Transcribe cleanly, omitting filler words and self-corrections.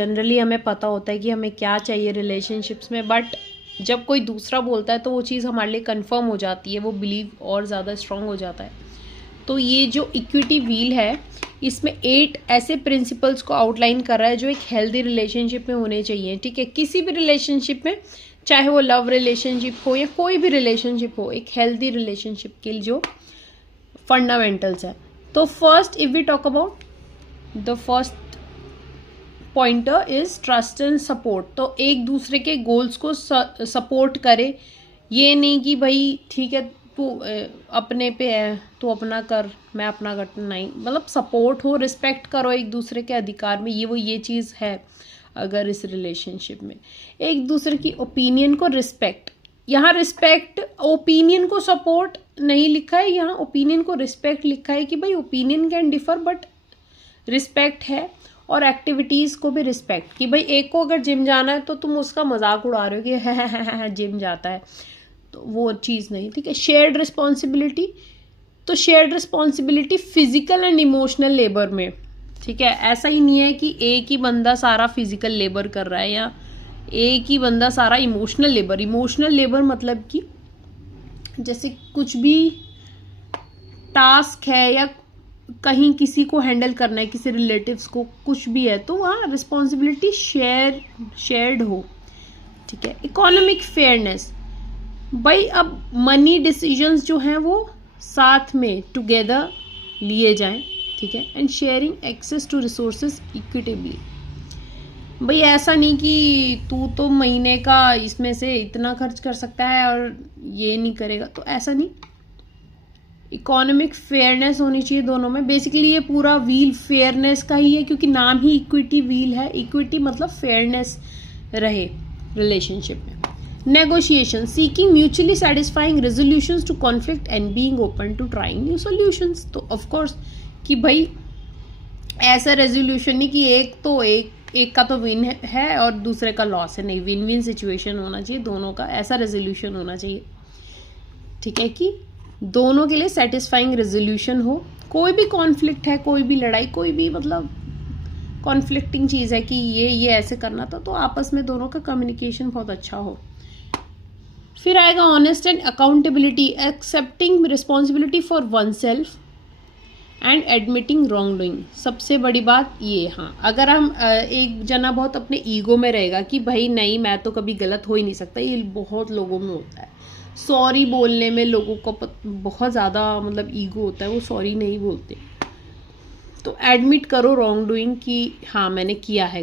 Generally हमें पता होता है कि हमें क्या चाहिए रिलेशनशिप्स में, बट जब कोई दूसरा बोलता है तो वो चीज़ हमारे लिए कंफर्म हो जाती है, वो बिलीव और ज़्यादा स्ट्रांग हो जाता है। तो ये जो इक्विटी व्हील है, इसमें 8 ऐसे प्रिंसिपल्स को आउटलाइन कर रहा है जो एक हेल्दी रिलेशनशिप में होने चाहिए। ठीक है, किसी भी रिलेशनशिप में, चाहे वो लव रिलेशनशिप हो या कोई भी रिलेशनशिप हो, एक हेल्दी रिलेशनशिप के लिए जो फंडामेंटल्स है। तो first if we talk about the first pointer is trust and support. तो एक दूसरे के गोल्स को सपोर्ट करे, ये नहीं कि भाई ठीक है तू अपने पे है तू अपना कर मैं अपना करता, नहीं, मतलब सपोर्ट हो, रिस्पेक्ट करो एक दूसरे के अधिकार में, ये चीज़ है। अगर इस रिलेशनशिप में एक दूसरे की ओपिनियन को रिस्पेक्ट, यहाँ रिस्पेक्ट ओपिनियन को सपोर्ट नहीं लिखा है, यहाँ ओपिनियन को रिस्पेक्ट लिखा है कि भाई opinion can differ but respect है। और एक्टिविटीज़ को भी रिस्पेक्ट, कि भाई एक को अगर जिम जाना है तो तुम उसका मजाक उड़ा रहे हो कि है जिम जाता है, तो वो चीज़ नहीं। ठीक है, शेयर्ड रिस्पॉन्सिबिलिटी, तो shared responsibility physical and emotional labour में। ठीक है, ऐसा ही नहीं है कि एक ही बंदा सारा फिजिकल लेबर कर रहा है या एक ही बंदा सारा इमोशनल लेबर। इमोशनल लेबर मतलब कि जैसे कुछ भी टास्क है या कहीं किसी को हैंडल करना है, किसी रिलेटिव्स को कुछ भी है, तो वहाँ रिस्पॉन्सिबिलिटी शेयर्ड हो। ठीक है, इकोनॉमिक फेयरनेस, भाई अब मनी डिसीजंस जो हैं वो साथ में टुगेदर लिए जाएं। ठीक है, and sharing access to resources equitably, भाई ऐसा नहीं कि तू तो महीने का इसमें से इतना खर्च कर सकता है और ये नहीं करेगा, तो ऐसा नहीं। इकोनॉमिक फेयरनेस होनी चाहिए दोनों में। बेसिकली ये पूरा व्हील फेयरनेस का ही है, क्योंकि नाम ही इक्विटी व्हील है। इक्विटी मतलब फेयरनेस रहे रिलेशनशिप में। Negotiation, seeking mutually satisfying resolutions to conflict and being open to trying new solutions. तो ऑफ कोर्स कि भाई ऐसा रेजोल्यूशन नहीं कि एक का तो विन है और दूसरे का लॉस है, नहीं, विन विन सिचुएशन होना चाहिए दोनों का, ऐसा रेजोल्यूशन होना चाहिए। ठीक है, कि दोनों के लिए सेटिस्फाइंग रेजोल्यूशन हो। कोई भी कॉन्फ्लिक्ट है, कोई भी लड़ाई, कोई भी मतलब कॉन्फ्लिक्टिंग चीज़ है कि ये ऐसे करना था, तो आपस में दोनों का कम्युनिकेशन बहुत अच्छा हो। फिर आएगा honest and accountability, accepting responsibility for one self and admitting wrong doing. सबसे बड़ी बात ये, हाँ, अगर हम एक जना बहुत अपने ईगो में रहेगा कि भाई नहीं मैं तो कभी गलत हो ही नहीं सकता, ये बहुत लोगों में होता है। सॉरी बोलने में लोगों को बहुत ज़्यादा मतलब ईगो होता है, वो सॉरी नहीं बोलते। तो एडमिट करो रॉन्ग डूइंग कि हाँ मैंने किया है।